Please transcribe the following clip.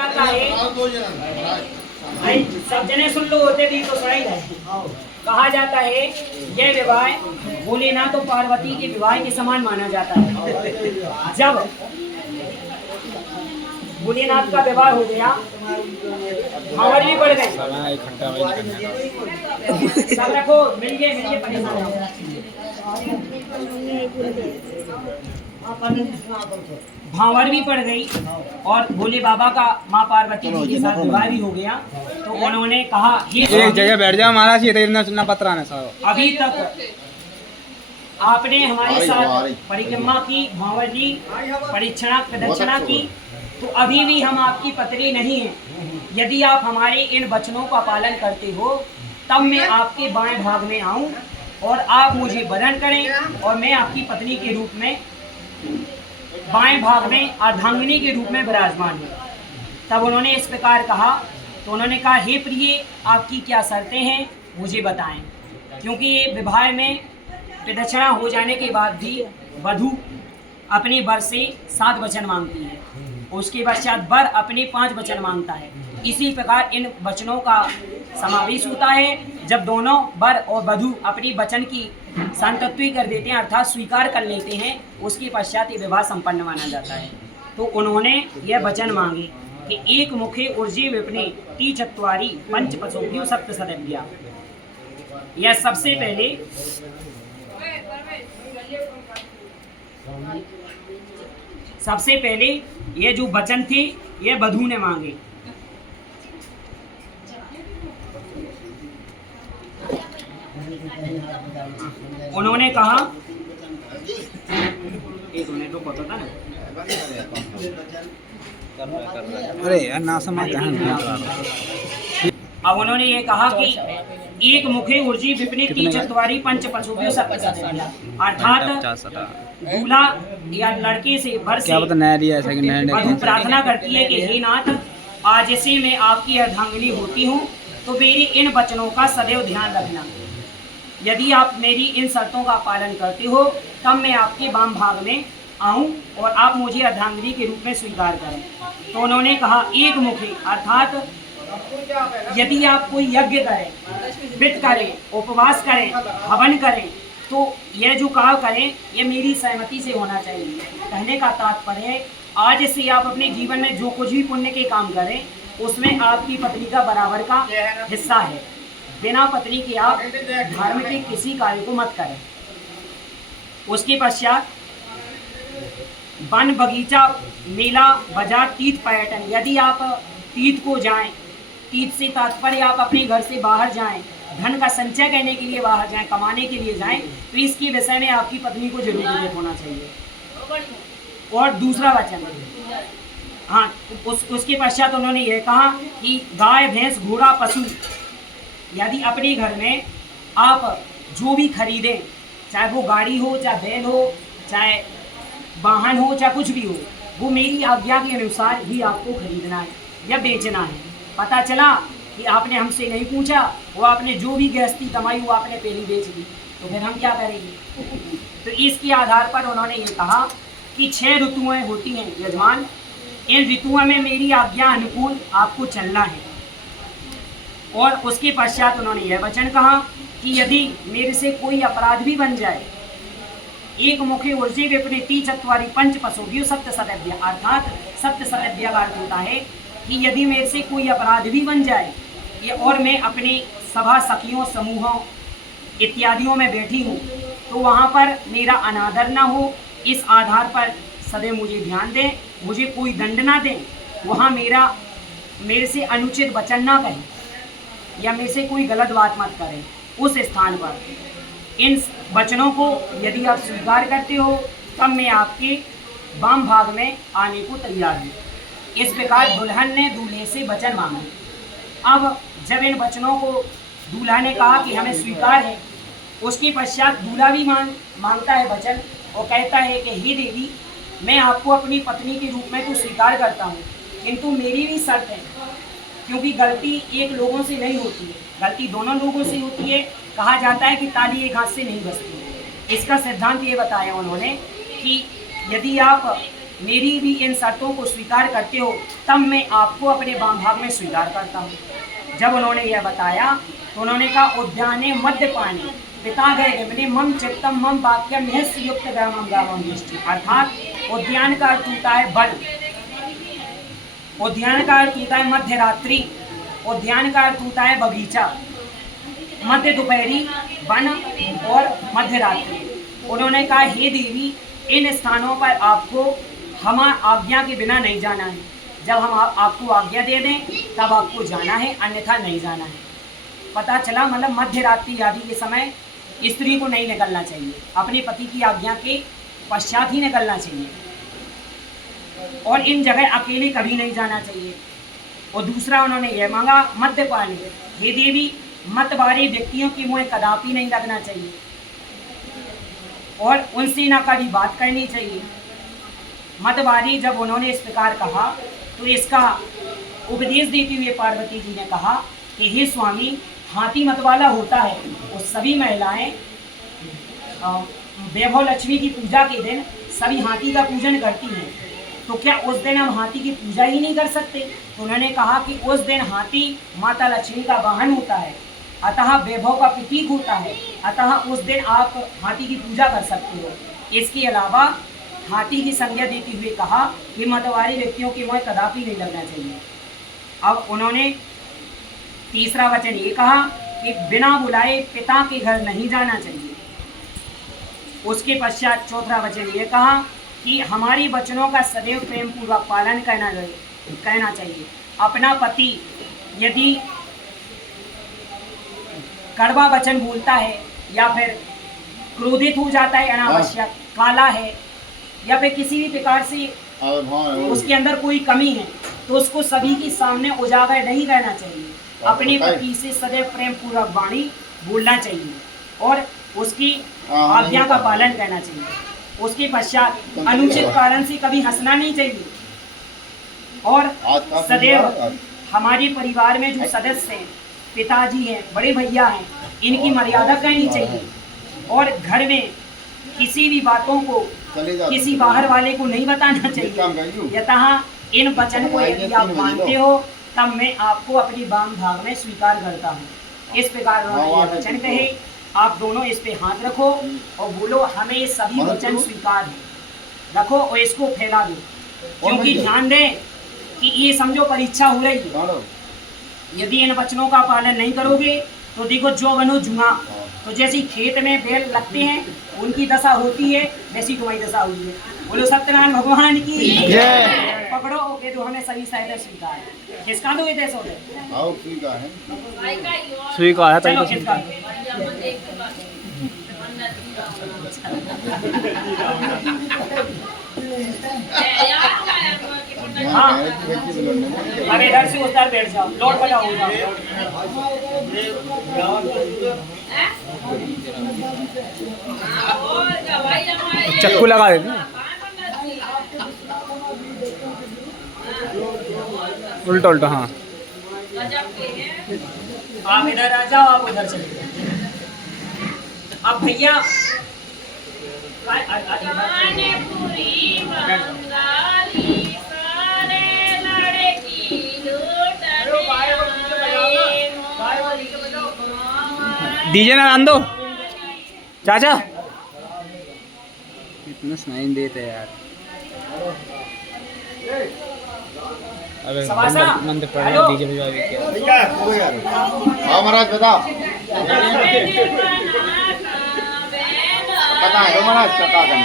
जाता है भाई, सब जने सुन लो, होते भी तो सही है। कहा जाता है यह विवाह भोलेनाथ और पार्वती के विवाह के समान माना जाता है। जब भोलेनाथ का विवाह हो गया, भावर भी बढ़ गई। सब रखो, मिल गए परेशान। भावर भी पड़ गई और भोले बाबा का माँ पार्वती जी के साथ विवाह भी हो गया। तो उन्होंने कहा एक जगह बैठ जाओ महाराज, ये ना पत्रा ना सारो। अभी तक आपने हमारे साथ परिक्रमा की, भावर जी परीक्षणा प्रदक्षिणा की, तो अभी भी हम आपकी पत्नी नहीं हैं। यदि आप हमारे इन वचनों का पालन करते हो तब मैं आपके बाएं भाग में आऊं और आप मुझे वरण करें और मैं आपकी पत्नी के रूप में बाएं भाग में अर्धांगिनी के रूप में विराजमान हूँ। तब उन्होंने इस प्रकार कहा। तो उन्होंने कहा, हे प्रिय, आपकी क्या शर्तें हैं मुझे बताएं, क्योंकि ये विवाह में प्रदक्षिणा हो जाने के बाद भी वधू अपने वर से 7 वचन मांगती है, उसके पश्चात वर अपने 5 वचन मांगता है। इसी प्रकार इन वचनों का समावेश होता है। जब दोनों वर और वधू अपनी वचन की संतत्वी कर देते हैं, अर्थात स्वीकार कर लेते हैं, उसके पश्चात ये विवाह संपन्न माना जाता है। तो उन्होंने यह वचन मांगे कि एक मुखे ऊर्जे विपने ती चत्वारी पंच पशोभ्यो सप्त सदव्या। यह सबसे पहले ये जो वचन थे ये वधू ने मांगे। उन्होंने कहा, एक मिनट रुको तो था ना, अरे यार ना समझ। अब उन्होंने ये कहा कि एक मुखे ऊर्जी विपरीत ती चत्वारी पंच पशुभ्यो सप्त सदव्या, अर्थात दूल्हा या लड़के से वर से वधू प्रार्थना करती है कि हे नाथ, आज से मैं आपकी अर्धांगिनी होती हूँ, तो मेरी इन वचनों का सदैव ध्यान रखना। यदि आप मेरी इन शर्तों का पालन करते हो तब मैं आपके वाम भाग में आऊं और आप मुझे अर्धांगिनी के रूप में स्वीकार करें। तो उन्होंने कहा, एक मुखी, अर्थात यदि आप कोई यज्ञ करें, व्रत करें, उपवास करें, हवन करें, तो यह जो काम करें ये मेरी सहमति से होना चाहिए। कहने का तात्पर्य है, आज से आप अपने जीवन में जो कुछ भी पुण्य के काम करें उसमें आपकी पत्नी का बराबर का हिस्सा है। बिना पत्नी के आप धर्म के किसी कार्य को मत करें। उसके पश्चात वन बगीचा मेला बाजार तीर्थ पर्यटन, यदि आप तीर्थ को जाएं, तीर्थ से तात्पर्य आप अपने घर से बाहर जाएं, धन का संचय करने के लिए बाहर जाएं, कमाने के लिए जाएं, तो इसके विषय में आपकी पत्नी को जरूर ज्ञात होना चाहिए। और दूसरा वचन, हाँ, उसके पश्चात उन्होंने यह कहा कि गाय, भैंस, घोड़ा, पशु, यदि अपने घर में आप जो भी खरीदें, चाहे वो गाड़ी हो, चाहे बैल हो, चाहे वाहन हो, चाहे कुछ भी हो, वो मेरी आज्ञा के अनुसार ही आपको खरीदना है या बेचना है। पता चला कि आपने हमसे नहीं पूछा, वो आपने जो भी गृहस्थी कमाई वो आपने पहले बेच दी, तो फिर हम क्या करेंगे। तो इसके आधार पर उन्होंने ये कहा कि 6 ऋतुएं होती हैं यजमान, इन ऋतुओं में मेरी आज्ञा अनुकूल आपको चलना है। और उसके पश्चात उन्होंने यह वचन कहा कि यदि मेरे से कोई अपराध भी बन जाए, एक मुखे ऊर्जे विपरीत ती चत्वारी पंच पशुभ्यो सप्त सदव्या, अर्थात सप्त सदव्या का अर्थ होता है कि यदि मेरे से कोई अपराध भी बन जाए ये और मैं अपने सभा सखियों, समूहों इत्यादियों में बैठी हूँ, तो वहाँ पर मेरा अनादर ना हो, इस आधार पर सदैव मुझे ध्यान दें, मुझे कोई दंड ना दें, वहाँ मेरे से अनुचित वचन ना कहें या मेरे से कोई गलत बात मत करें। उस स्थान पर इन वचनों को यदि आप स्वीकार करते हो तब मैं आपके वाम भाग में आने को तैयार हूँ। इस प्रकार दुल्हन ने दूल्हे से वचन मांगे। अब जब इन वचनों को दूल्हा ने कहा कि हमें स्वीकार है, उसके पश्चात दूल्हा भी मांगता है वचन और कहता है कि हे देवी, मैं आपको अपनी पत्नी के रूप में तो स्वीकार करता हूँ, किंतु मेरी भी शर्त है, क्योंकि गलती एक लोगों से नहीं होती है, गलती दोनों लोगों से होती है। कहा जाता है कि ताली एक हाथ से नहीं बजती। इसका सिद्धांत ये बताया उन्होंने कि यदि आप मेरी भी इन शर्तों को स्वीकार करते हो तब मैं आपको अपने वाम भाग में स्वीकार करता हूँ। जब उन्होंने यह बताया तो उन्होंने कहा उद्याने मद्यपाने पिता गए गमने मम चित्तम मम वाक्यम निहस युक्त ग्रामम ग्रामम दृष्टि, अर्थात उद्यान का अर्थ होता है वन, उद्यान का अर्थ होता है मध्य रात्रि, उद्यान का अर्थ होता है बगीचा, मध्य दोपहरी वन और मध्य रात्रि। उन्होंने कहा हे देवी इन स्थानों पर आपको हम आज्ञा के बिना नहीं जाना है, जब हम आपको आज्ञा दे दें तब आपको जाना है, अन्यथा नहीं जाना है। पता चला मतलब मध्य रात्रि आदि के समय स्त्री को नहीं निकलना चाहिए, अपने पति की आज्ञा के पश्चात ही निकलना चाहिए और इन जगह अकेले कभी नहीं जाना चाहिए। और दूसरा उन्होंने यह मांगा मद्यपान, हे देवी मतवारे व्यक्तियों की मुँह कदापि नहीं लगना चाहिए और उनसे ना कभी बात करनी चाहिए। मतवारी जब उन्होंने इस प्रकार कहा तो इसका उपदेश देते हुए पार्वती जी ने कहा कि हे स्वामी हाथी मतवाला होता है और सभी महिलाएं वैभव लक्ष्मी की पूजा के दिन सभी हाथी का पूजन करती हैं, तो क्या उस दिन हम हाथी की पूजा ही नहीं कर सकते? तो उन्होंने कहा कि उस दिन हाथी माता लक्ष्मी का वाहन होता है, अतः वैभव का प्रतीक होता है, अतः उस दिन आप हाथी की पूजा कर सकते हो। इसके अलावा हाथी की संज्ञा देते हुए कहा कि मतवारी व्यक्तियों की मुँह कदापि नहीं लगना चाहिए। अब उन्होंने तीसरा वचन ये कहा कि बिना बुलाए पिता के घर नहीं जाना चाहिए। उसके पश्चात चौथा वचन ये कहा कि हमारी वचनों का सदैव प्रेम पूर्वक पालन करना चाहिए। अपना पति यदि कड़वा वचन बोलता है या फिर क्रोधित हो जाता है, अनावश्यक काला है या फिर किसी भी प्रकार से उसके अंदर कोई कमी है, तो उसको सभी के सामने उजागर नहीं रहना चाहिए। अपने पति से सदैव प्रेम पूर्वक वाणी बोलना चाहिए और उसकी आज्ञा का पालन करना चाहिए। उसके पश्चात अनुचित कारण से कभी हंसना नहीं चाहिए और सदैव हमारे परिवार में जो सदस्य हैं, पिताजी हैं, बड़े भैया हैं, इनकी मर्यादा करनी चाहिए और घर में किसी भी बातों को किसी बाहर वाले को नहीं बताना चाहिए। यतः इन वचन को यदि आप मानते हो तब मैं आपको अपनी वाम भाग में स्वीकार करता हूँ। इस प्रकार उन्होंने ये वचन कहे। आप दोनों इस पे हाथ रखो और बोलो हमें सभी वचन स्वीकार है। रखो और इसको फैला दो, क्योंकि ध्यान दें कि ये समझो परीक्षा हो रही है। यदि इन वचनों का पालन नहीं करोगे तो देखो जो बनो जुआ, तो जैसी खेत में बैल लगते हैं उनकी दशा होती है, वैसी तुम्हारी दशा हुई है। बोलो सत्यनारायण भगवान की जय। पकड़ो ओके तो हमें सभी साइड स्वीकार है। किसका दो इधर सो स्वीकार है चलो किसका हाँ अब इधर से उस तरफ बैठ जाओ, लोट बजाओ हो जाओ। चक्कू लगा देते उल्टा उल्टा। हाँ आप इधर आ जाओ, आप उधर चले जाओ। अब भैया डीजे ना आन दो चाचा, इतना सुनाई नहीं देते यार। अरे मंद पड़ा डीजे बजा के। हाँ महाराज बता पता है महाराज क्या करना